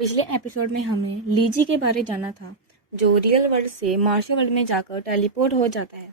पिछले एपिसोड में हमने लीजी के बारे जाना था, जो रियल वर्ल्ड से मार्शल वर्ल्ड में जाकर टेलीपोर्ट हो जाता है।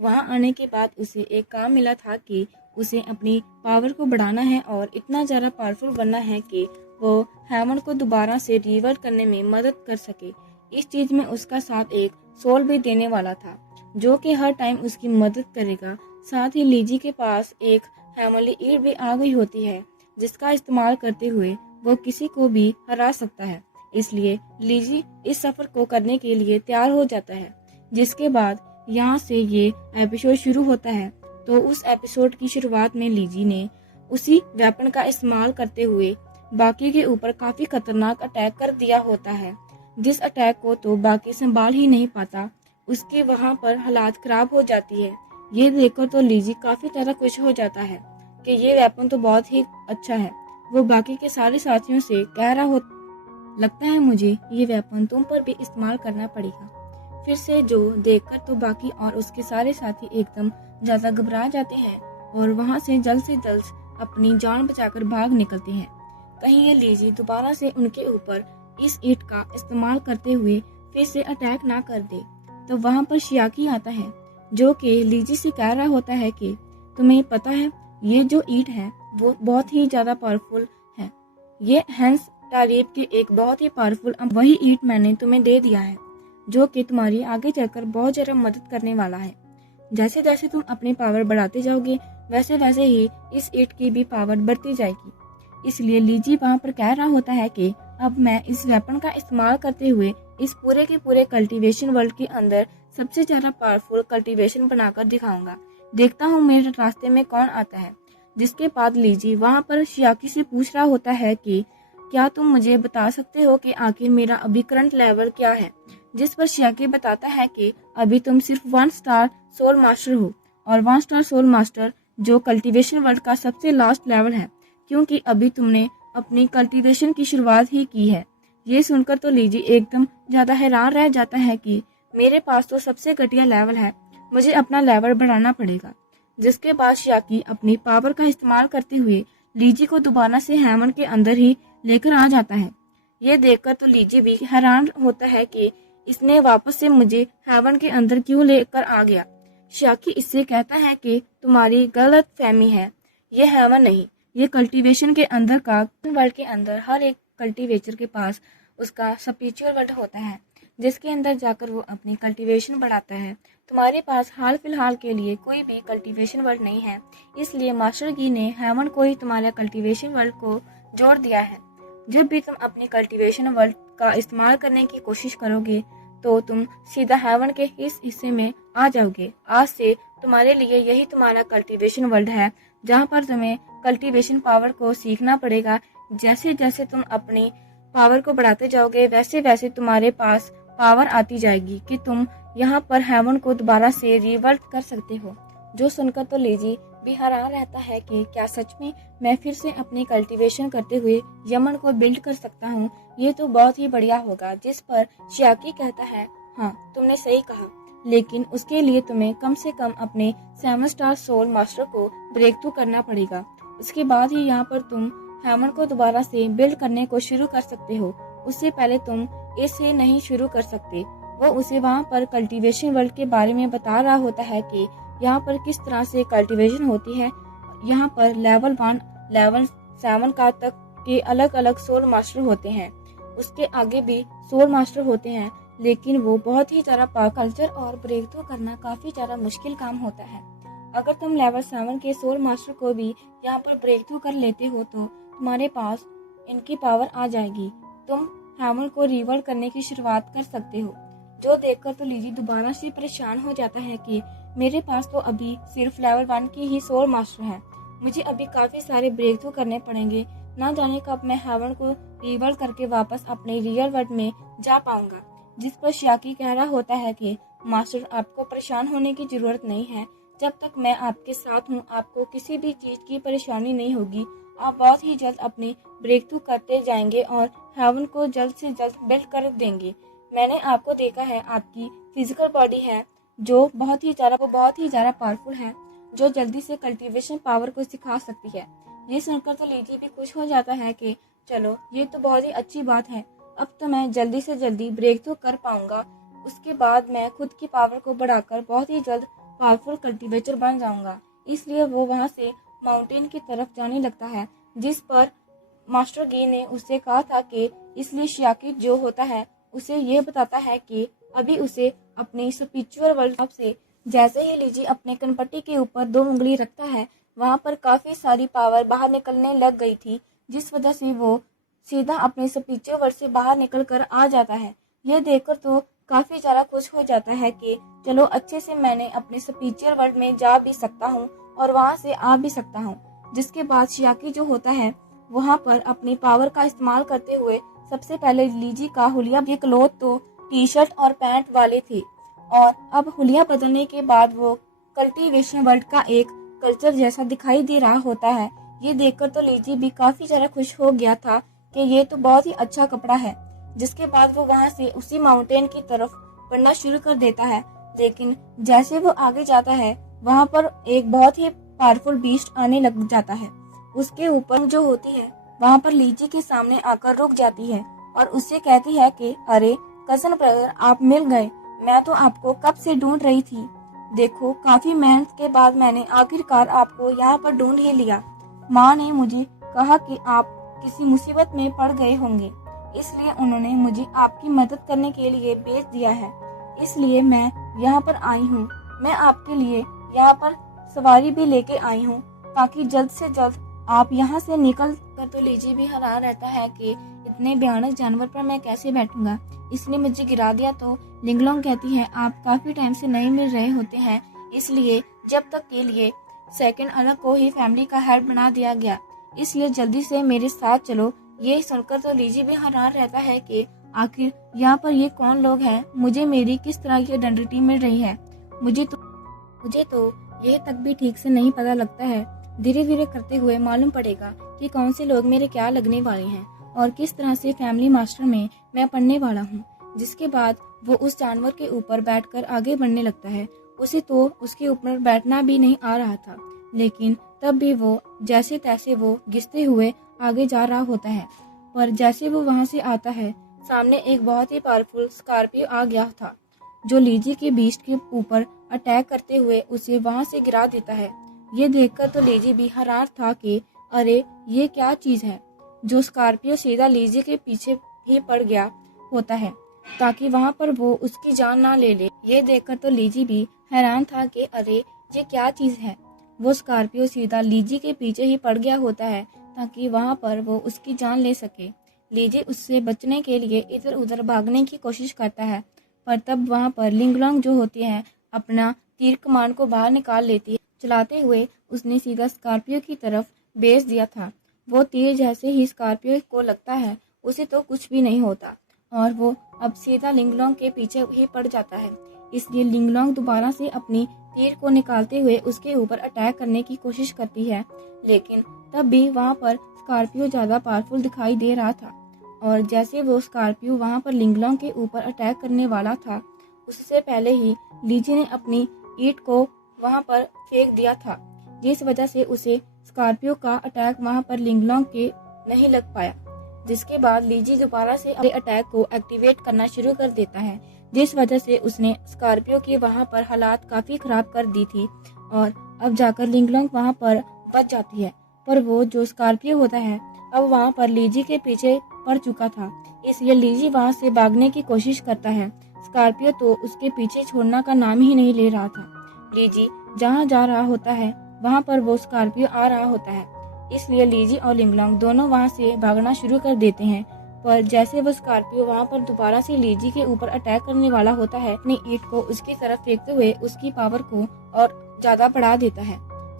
वहां आने के बाद उसे एक काम मिला था कि उसे अपनी पावर को बढ़ाना है और इतना ज़्यादा पावरफुल बनना है कि वो हेवन को दोबारा से रिवर्ट करने में मदद कर सके। इस चीज़ में उसका साथ एक सोल भी देने वाला था, जो कि हर टाइम उसकी मदद करेगा। साथ ही लीजी के पास एक हेवनली ईट भी आ गई होती है, जिसका इस्तेमाल करते हुए वो किसी को भी हरा सकता है। इसलिए लीजी इस सफर को करने के लिए तैयार हो जाता है। जिसके बाद यहाँ से ये एपिसोड शुरू होता है। तो उस एपिसोड की शुरुआत में लीजी ने उसी वेपन का इस्तेमाल करते हुए बाकी के ऊपर काफी खतरनाक अटैक कर दिया होता है, जिस अटैक को तो बाकी संभाल ही नहीं पाता। उसके वहां पर हालात खराब हो जाती है। ये देखकर तो लीजी काफी ज्यादा खुश हो जाता है कि ये वेपन तो बहुत ही अच्छा है। वो बाकी के सारे साथियों से कह रहा हो, लगता है मुझे ये वेपन तुम पर भी इस्तेमाल करना पड़ेगा। फिर से जो देखकर तो बाकी और उसके सारे साथी एकदम ज्यादा घबरा जाते हैं और वहां से जल्द अपनी जान बचाकर भाग निकलते हैं। कहीं ये लीजी दोबारा से उनके ऊपर इस ईंट का इस्तेमाल करते हुए फिर से अटैक ना कर दे। तो वहां पर शियाकी आता है, जो कि लीजी से कह रहा होता है कि तुम्हें पता है ये जो ईंट है वो बहुत ही ज्यादा पावरफुल है। ये हैंस तारीफ की एक बहुत ही पावरफुल, वही ईंट मैंने तुम्हें दे दिया है, जो कि तुम्हारी आगे चलकर बहुत ज्यादा मदद करने वाला है। जैसे जैसे तुम अपनी पावर बढ़ाते जाओगे वैसे वैसे ही इस ईंट की भी पावर बढ़ती जाएगी। इसलिए लीजी वहाँ पर कह रहा होता है कि अब मैं इस वेपन का इस्तेमाल करते हुए इस पूरे के पूरे कल्टीवेशन वर्ल्ड के अंदर सबसे ज्यादा पावरफुल कल्टीवेशन बनाकर दिखाऊंगा। देखता हूँ मेरे रास्ते में कौन आता है। जिसके बाद लीजी वहाँ पर शियाकी से पूछ रहा होता है कि क्या तुम मुझे बता सकते हो कि आखिर मेरा अभी करंट लेवल क्या है। जिस पर शियाकी बताता है कि अभी तुम सिर्फ 1 स्टार सोल मास्टर हो, और 1 स्टार सोल मास्टर जो कल्टीवेशन वर्ल्ड का सबसे लास्ट लेवल है, क्योंकि अभी तुमने अपनी कल्टीवेशन की शुरुआत ही की है। ये सुनकर तो लीजी एकदम ज्यादा हैरान रह जाता है कि मेरे पास तो सबसे घटिया लेवल है, मुझे अपना लेवल बढ़ाना पड़ेगा। जिसके बाद शियाकी अपनी पावर का इस्तेमाल करते हुए लीजी को दोबारा से हेवन के अंदर ही लेकर आ जाता है। ये देखकर तो लीजी भी हैरान होता है कि इसने वापस से मुझे हेवन के अंदर क्यों लेकर आ गया। शियाकी इससे कहता है कि तुम्हारी गलत फहमी है, ये हेवन नहीं, ये कल्टीवेशन के अंदर का वर्ल्ड के अंदर हर एक कल्टीवेटर के पास उसका स्पिरिचुअल वर्ल्ड होता है, जिसके अंदर जाकर वो अपनी कल्टीवेशन बढ़ाता है। तुम्हारे पास हाल फिलहाल के लिए कोई भी कल्टीवेशन वर्ल्ड नहीं है, इसलिए मास्टर जी ने हेवन को ही तुम्हारे कल्टीवेशन वर्ल्ड को जोड़ दिया है। जब भी तुम अपने कल्टीवेशन वर्ल्ड का इस्तेमाल करने की कोशिश करोगे तो तुम सीधा हेवन के इस हिस्से में आ जाओगे। आज से तुम्हारे लिए यही तुम्हारा कल्टीवेशन वर्ल्ड है, जहाँ पर तुम्हें कल्टीवेशन पावर को सीखना पड़ेगा। जैसे जैसे तुम अपनी पावर को बढ़ाते जाओगे वैसे वैसे तुम्हारे पास पावर आती जाएगी कि तुम यहाँ पर हेवन को दोबारा से रिवर्ट कर सकते हो। जो सुनकर तो लीजी भी हैरान रहता है कि क्या सच में मैं फिर से अपनी कल्टीवेशन करते हुए यमन को बिल्ड कर सकता हूँ। ये तो बहुत ही बढ़िया होगा। जिस पर शियाकी कहता है, हाँ तुमने सही कहा, लेकिन उसके लिए तुम्हें कम से कम अपने 7 स्टार सोल मास्टर को ब्रेक थ्रू करना पड़ेगा। उसके बाद ही यहाँ पर तुम हेवन को दोबारा से बिल्ड करने को शुरू कर सकते हो। उससे पहले तुम इससे नहीं शुरू कर सकते। वो उसे वहाँ पर कल्टीवेशन वर्ल्ड के बारे में बता रहा होता है कि यहाँ पर किस तरह से कल्टीवेशन होती है। यहाँ पर लेवल 1 लेवल 7 का तक के अलग अलग सोल मास्टर होते हैं। उसके आगे भी सोल मास्टर होते हैं, लेकिन वो बहुत ही ज्यादा कल्चर और ब्रेक थ्रू करना काफी ज्यादा मुश्किल काम होता है। अगर तुम लेवल 7 के सोल मास्टर को भी यहाँ पर ब्रेक थ्रू कर लेते हो तो तुम्हारे पास इनकी पावर आ जाएगी। तुम हेवन को रिवर्ट करने की शुरुआत कर सकते हो। जो देखकर तो लीजी दोबारा से परेशान हो जाता है कि मेरे पास तो अभी सिर्फ लेवल 1 की ही सोल मास्टर है, मुझे अभी काफी सारे ब्रेक थ्रू करने पड़ेंगे। ना जाने कब मैं हेवन को रिवर्ट करके वापस अपने रियल वर्ल्ड में जा पाऊंगा। जिस पर शियाकी कह रहा होता है कि मास्टर आपको परेशान होने की जरूरत नहीं है, जब तक मैं आपके साथ हूँ आपको किसी भी चीज की परेशानी नहीं होगी। आप बहुत ही जल्द अपनी ब्रेक थ्रू करते जाएंगे और हेवन को जल्द से जल्द बिल्ड कर देंगे। मैंने आपको देखा है, आपकी फिजिकल बॉडी है जो बहुत ही ज्यादा पावरफुल है, जो जल्दी से कल्टीवेशन पावर को सिखा सकती है। ये सुनकर तो लीजी भी खुश हो जाता है कि चलो ये तो बहुत ही अच्छी बात है। अब तो मैं जल्दी से जल्दी ब्रेक थ्रू कर पाऊंगा। उसके बाद मैं खुद की पावर को बढ़ाकर बहुत ही जल्द पावरफुल कल्टीवेटर बन जाऊंगा। इसलिए वो वहाँ से माउंटेन की तरफ जाने लगता है, जिस पर मास्टर गी ने उससे कहा था कि इसलिए शियाकी जो होता है उसे ये बताता है कि अभी उसे अपनी स्पिरिचुअल वर्ल्ड से जैसे ही लीजी अपने कनपट्टी के ऊपर 2 उंगली रखता है, वहाँ पर काफ़ी सारी पावर बाहर निकलने लग गई थी, जिस वजह से वो सीधा अपने स्पिरिचुअल वर्ल्ड से बाहर निकल कर आ जाता है। यह देखकर तो काफ़ी ज़्यादा खुश हो जाता है कि चलो अच्छे से मैंने अपने स्पिरिचुअल वर्ल्ड में जा भी सकता हूँ और वहाँ से आ भी सकता हूँ। जिसके बाद शियाकी जो होता है वहाँ पर अपनी पावर का इस्तेमाल करते हुए सबसे पहले लीजी का हुलिया के क्लोथ तो टी शर्ट और पैंट वाले थे, और अब हुलिया बदलने के बाद वो कल्टीवेशन वर्ल्ड का एक कल्चर जैसा दिखाई दे रहा होता है। ये देखकर तो लीजी भी काफी ज्यादा खुश हो गया था कि ये तो बहुत ही अच्छा कपड़ा है। जिसके बाद वो वहाँ से उसी माउंटेन की तरफ बढ़ना शुरू कर देता है, लेकिन जैसे वो आगे जाता है वहाँ पर एक बहुत ही पावरफुल बीस्ट आने लग जाता है। उसके ऊपर जो होती है वहाँ पर लीजी के सामने आकर रुक जाती है और उससे कहती है कि अरे कजन ब्रदर, आप मिल गए। मैं तो आपको कब से ढूंढ रही थी। देखो काफी मेहनत के बाद मैंने आखिरकार आपको यहाँ पर ढूंढ ही लिया। माँ ने मुझे कहा कि आप किसी मुसीबत में पड़ गए होंगे, इसलिए उन्होंने मुझे आपकी मदद करने के लिए भेज दिया है। इसलिए मैं यहाँ पर आई हूँ। मैं आपके लिए यहाँ पर सवारी भी लेके आई हूँ ताकि जल्द से जल्द आप यहाँ से निकल कर। तो लीजी भी हैरान रहता है कि इतने भयानक जानवर पर मैं कैसे बैठूंगा, इसने मुझे गिरा दिया। तो लिंगलोंग कहती है आप काफी टाइम से नहीं मिल रहे होते हैं, इसलिए जब तक के लिए सेकंड अलग को ही फैमिली का हेड बना दिया गया, इसलिए जल्दी से मेरे साथ चलो। ये सुनकर तो लीजी भी हैरान रहता है कि आखिर यहाँ पर ये कौन लोग हैं, मुझे मेरी किस तरह की आइडेंटिटी मिल रही है। मुझे तो ये तक भी ठीक से नहीं पता लगता है। धीरे धीरे करते हुए मालूम पड़ेगा कि कौन से लोग मेरे क्या लगने वाले हैं और किस तरह से फैमिली मास्टर में मैं पढ़ने वाला हूँ। जिसके बाद वो उस जानवर के ऊपर बैठकर आगे बढ़ने लगता है। उसे तो उसके ऊपर बैठना भी नहीं आ रहा था, लेकिन तब भी वो जैसे तैसे वो घिसते हुए आगे जा रहा होता है। पर जैसे वो वहाँ से आता है, सामने एक बहुत ही पावरफुल स्कॉर्पियो आ गया था, जो लीजी के बीस्ट के ऊपर अटैक करते हुए उसे वहाँ से गिरा देता है। ये देखकर तो लीजी भी हैरान था कि अरे ये क्या चीज है। जो स्कॉर्पियो सीधा लीजी के पीछे ही पड़ गया होता है ताकि वहाँ पर वो उसकी जान ना ले ले। ये देखकर तो लीजी भी हैरान था कि अरे ये क्या चीज है। वो स्कॉर्पियो सीधा लीजी के पीछे ही पड़ गया होता है ताकि वहाँ पर वो उसकी जान ले सके। लीजी उससे बचने के लिए इधर उधर भागने की कोशिश करता है, पर तब वहाँ पर लिंगलोंग जो होती है अपना तीर कमान को बाहर निकाल लेती है। चलाते हुए उसने सीधा स्कॉर्पियो की तरफ भेज दिया था। वो तीर जैसे ही स्कॉर्पियो को लगता है उसे तो कुछ भी नहीं होता और वो अब सीधा लिंगलोंग के पीछे ही पड़ जाता है। इसलिए लिंगलोंग दोबारा से अपनी तीर को निकालते हुए उसके ऊपर अटैक करने की कोशिश करती है, लेकिन तब भी वहाँ पर स्कॉर्पियो ज़्यादा पावरफुल दिखाई दे रहा था। और जैसे वो स्कॉर्पियो वहाँ पर लिंगलोंग के ऊपर अटैक करने वाला था, उससे पहले ही लीजी ने अपनी ईंट को वहाँ पर फेंक दिया था, जिस वजह से उसे स्कॉर्पियो का अटैक वहाँ पर लिंगलोंग के नहीं लग पाया। जिसके बाद लीजी दोबारा से अपने अटैक को एक्टिवेट करना शुरू कर देता है, जिस वजह से उसने स्कॉर्पियो की वहाँ पर हालात काफी खराब कर दी थी और अब जाकर लिंगलोंग वहाँ पर बच जाती है। पर वो जो स्कॉर्पियो होता है अब वहाँ पर लीजी के पीछे पड़ चुका था, इसलिए लीजी वहाँ से भागने की कोशिश करता है। स्कॉर्पियो तो उसके पीछे छोड़ने का नाम ही नहीं ले रहा था। लीजी जहाँ जा रहा होता है वहाँ पर वो स्कॉर्पियो आ रहा होता है, इसलिए लीजी और लिंगलोंग दोनों वहाँ से भागना शुरू कर देते हैं। पर जैसे वो स्कॉर्पियो वहाँ पर दोबारा से लीजी के ऊपर अटैक करने वाला होता है, अपनी ईंट को उसकी तरफ फेंकते हुए उसकी पावर को और ज्यादा बढ़ा देता है।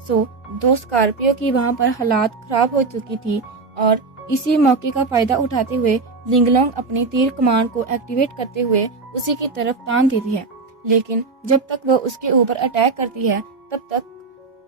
दो स्कॉर्पियो की वहाँ पर हालात खराब हो चुकी थी और इसी मौके का फायदा उठाते हुए लिंगलोंग अपनी तीर कमान को एक्टिवेट करते हुए उसी की तरफ तान देती है। लेकिन जब तक वो उसके ऊपर अटैक करती है तब तक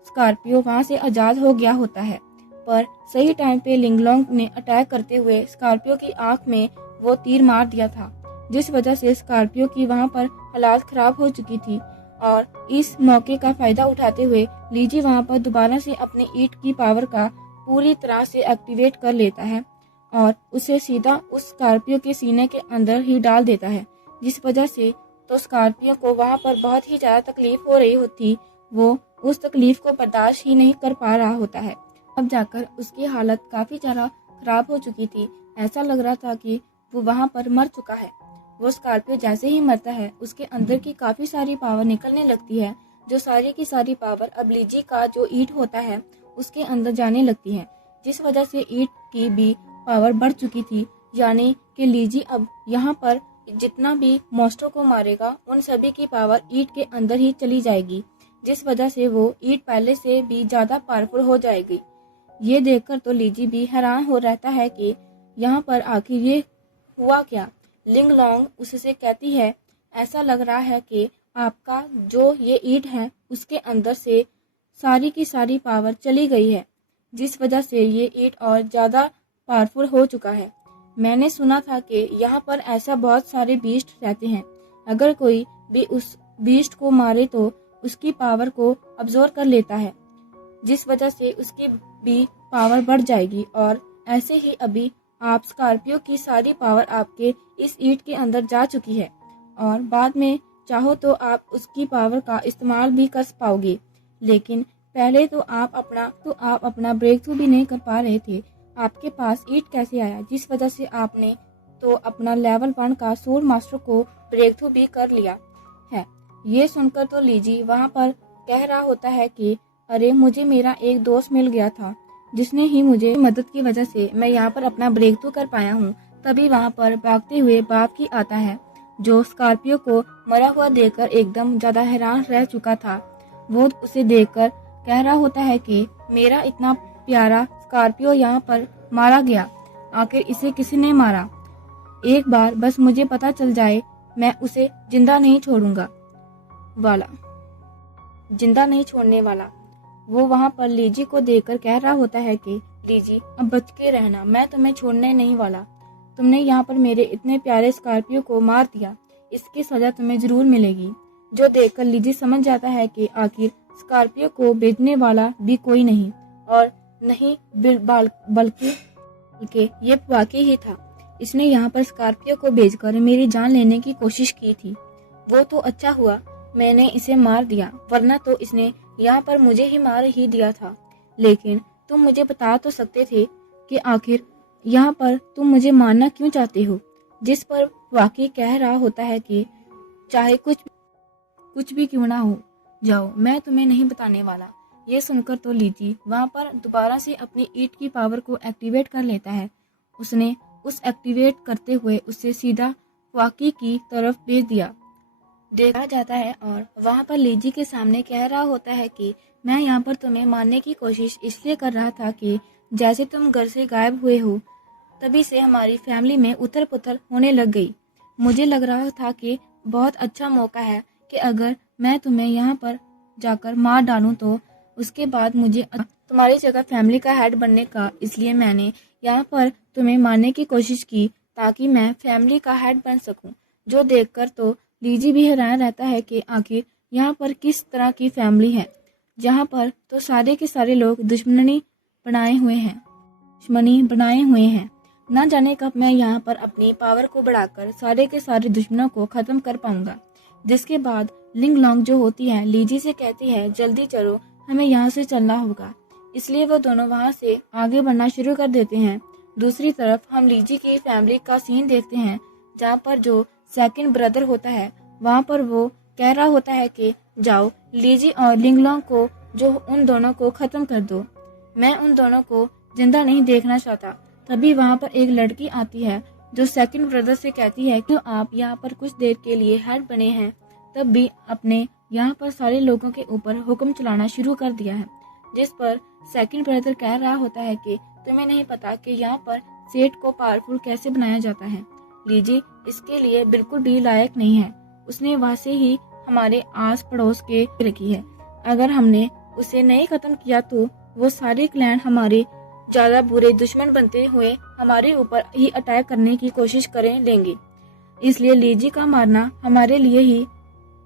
स्कॉर्पियो वहाँ से आजाद हो गया होता है। पर सही टाइम पे लिंगलोंग ने अटैक करते हुए स्कॉर्पियो की आंख में वो तीर मार दिया था, जिस वजह से स्कॉर्पियो की वहाँ पर हालात खराब हो चुकी थी। और इस मौके का फायदा उठाते हुए लीजी वहाँ पर दोबारा से अपने ईंट की पावर का पूरी तरह से एक्टिवेट कर लेता है और उसे सीधा उस स्कॉर्पियो के सीने के अंदर ही डाल देता है, जिस वजह से तो स्कॉर्पियो को वहाँ पर बहुत ही ज़्यादा तकलीफ हो रही होती। वो उस तकलीफ को बर्दाश्त ही नहीं कर पा रहा होता है। अब जाकर उसकी हालत काफ़ी ज़्यादा खराब हो चुकी थी। ऐसा लग रहा था कि वो वहाँ पर मर चुका है। वो स्कॉर्पियो जैसे ही मरता है, उसके अंदर की काफ़ी सारी पावर निकलने लगती है, जो सारी की सारी पावर अब लीजी का जो ईंट होता है उसके अंदर जाने लगती है, जिस वजह से ईंट की भी पावर बढ़ चुकी थी। यानी कि लीजी अब यहाँ पर जितना भी मॉन्स्टर को मारेगा उन सभी की पावर ईंट के अंदर ही चली जाएगी, जिस वजह से वो ईंट पहले से भी ज़्यादा पावरफुल हो जाएगी। ये देखकर तो लीजी भी हैरान हो रहता है कि यहाँ पर आखिर ये हुआ क्या। लिंग लॉन्ग उससे कहती है, ऐसा लग रहा है कि आपका जो ये ईंट है उसके अंदर से सारी की सारी पावर चली गई है, जिस वजह से ये ईंट और ज़्यादा पावरफुल हो चुका है। मैंने सुना था कि यहाँ पर ऐसा बहुत सारे बीस्ट रहते हैं, अगर कोई भी उस बीस्ट को मारे तो उसकी पावर को अब्जॉर्ब कर लेता है, जिस वजह से उसकी भी पावर बढ़ जाएगी। और ऐसे ही अभी आप स्कॉर्पियो की सारी पावर आपके इस ईंट के अंदर जा चुकी है और बाद में चाहो तो आप उसकी पावर का इस्तेमाल भी कर पाओगे। लेकिन पहले तो आप अपना ब्रेक थ्रू भी नहीं कर पा रहे थे। आपके पास ईंट कैसे आया, जिस वजह से आपने तो अपना लेवल 1 का सोल मास्टर को ब्रेक थ्रू भी कर लिया है। ये सुनकर तो लीजी वहाँ पर कह रहा होता है कि अरे, मुझे मेरा एक दोस्त मिल गया था जिसने ही मुझे मदद की वजह से मैं यहाँ पर अपना ब्रेक थ्रू कर पाया हूँ। तभी वहाँ पर भागते हुए बाप की आता है, जो स्कॉर्पियो को मरा हुआ देखकर एकदम ज़्यादा हैरान रह चुका था। वो उसे देखकर कह रहा होता है कि मेरा इतना प्यारा स्कॉर्पियो यहाँ पर मारा गया, आखिर इसे किसी ने मारा? एक बार बस मुझे पता चल जाए, मैं उसे जिंदा नहीं छोड़ूंगा वाला, जिंदा नहीं छोड़ने वाला। वो वहाँ पर लीजी को देखकर कह रहा होता है कि लीजी, अब बच के रहना, मैं तुम्हें छोड़ने नहीं वाला। तुमने यहाँ पर मेरे इतने प्यारे स्कॉर्पियो को मार दिया, इसकी सजा तुम्हें जरूर मिलेगी। जो देखकर लीजी समझ जाता है कि आखिर स्कॉर्पियो को बेचने वाला भी कोई नहीं और नहीं बल्कि ये वाकई ही था। इसने यहाँ पर स्कॉर्पियो को बेचकर मेरी जान लेने की कोशिश की थी। वो तो अच्छा हुआ मैंने इसे मार दिया, वरना तो इसने यहाँ पर मुझे ही मार ही दिया था। लेकिन तुम मुझे बता तो सकते थे कि आखिर यहाँ पर तुम मुझे मारना क्यों चाहते हो। जिस पर वाकई कह रहा होता है कि चाहे कुछ भी क्यों ना हो, जाओ, मैं तुम्हें नहीं बताने वाला। ये सुनकर तो लीजी वहाँ पर दोबारा से अपनी ईंट की पावर को एक्टिवेट कर लेता है। उसने उस एक्टिवेट करते हुए उसे सीधा वाकई की तरफ भेज दिया। देखा जाता है और वहाँ पर लीजी के सामने कह रहा होता है कि मैं यहाँ पर तुम्हें मारने की कोशिश इसलिए कर रहा था कि जैसे तुम घर से गायब हुए हो, तभी से हमारी फैमिली में उथल पुथल होने लग गई। मुझे लग रहा था कि बहुत अच्छा मौका है कि अगर मैं तुम्हें यहाँ पर जाकर मार डालूं तो उसके बाद मुझे तुम्हारी जगह फैमिली का हेड बनने का, इसलिए मैंने यहाँ पर तुम्हें मारने की कोशिश की ताकि मैं फैमिली का हेड बन सकूं। जो देखकर तो लीजी भी हैरान रहता है कि आखिर यहाँ पर किस तरह की फैमिली है, जहाँ पर तो सारे के सारे लोग दुश्मनी बनाए हुए हैं। ना जाने कब मैं यहाँ पर अपनी पावर को बढ़ाकर सारे के सारे दुश्मनों को खत्म कर पाऊंगा। जिसके बाद लिंग लॉन्ग जो होती है लीजी से कहती है, जल्दी चलो, हमें यहाँ से चलना होगा। इसलिए वो दोनों वहाँ से आगे बढ़ना शुरू कर देते हैं। दूसरी तरफ हम लीजी की फैमिली का सीन देखते हैं, जहाँ पर जो सेकंड ब्रदर होता है वहाँ पर वो कह रहा होता है कि जाओ, लीजी और लिंगलोंग को, जो उन दोनों को खत्म कर दो, मैं उन दोनों को जिंदा नहीं देखना चाहता। तभी वहाँ पर एक लड़की आती है जो सेकंड ब्रदर से कहती है कि आप यहाँ पर कुछ देर के लिए हेड बने हैं, तब भी अपने यहाँ पर सारे लोगों के ऊपर हुक्म चलाना शुरू कर दिया है। जिस पर सेकंड ब्रदर कह रहा होता है कि तुम्हें नहीं पता कि यहाँ पर सेठ को पावरफुल कैसे बनाया जाता है। लीजी इसके लिए बिल्कुल भी लायक नहीं है। उसने वैसे ही हमारे आस पड़ोस के रखी है। अगर हमने उसे नहीं खत्म किया तो वो सारे क्लैन हमारे ज्यादा बुरे दुश्मन बनते हुए हमारे ऊपर ही अटैक करने की कोशिश करें लेंगे। इसलिए लीजी का मारना हमारे लिए ही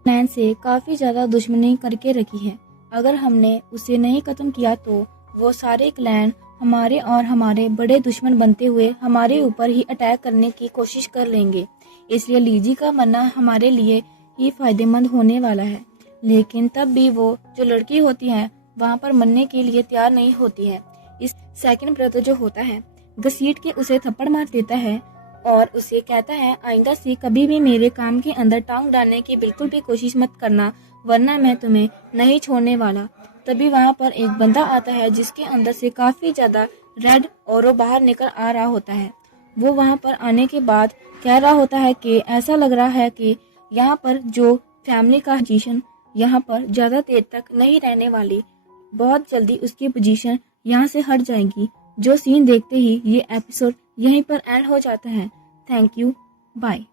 क्लैन से काफी ज्यादा दुश्मनी करके रखी है। अगर हमने उसे नहीं खत्म किया तो वो सारे क्लैन हमारे और हमारे बड़े दुश्मन बनते हुए हमारे ऊपर ही अटैक करने की कोशिश कर लेंगे। इसलिए लीजी का मरना हमारे लिए ही फायदेमंद होने वाला है। लेकिन तब भी वो जो लड़की होती है वहाँ पर मरने के लिए तैयार नहीं होती है। इस सेकंड ब्रदर जो होता है घसीट के उसे थप्पड़ मार देता है और उसे कहता है आइंदा से कभी भी मेरे काम के अंदर टांग डालने की बिल्कुल भी कोशिश मत करना, वरना मैं तुम्हें नहीं छोड़ने वाला। तभी वहाँ पर एक बंदा आता है जिसके अंदर से काफ़ी ज़्यादा रेड और बाहर निकल आ रहा होता है। वो वहाँ पर आने के बाद कह रहा होता है कि ऐसा लग रहा है कि यहाँ पर जो फैमिली का पोजीशन यहाँ पर ज़्यादा देर तक नहीं रहने वाली, बहुत जल्दी उसकी पोजीशन यहाँ से हट जाएगी। जो सीन देखते ही ये एपिसोड यहीं पर एंड हो जाता है। Thank you, bye.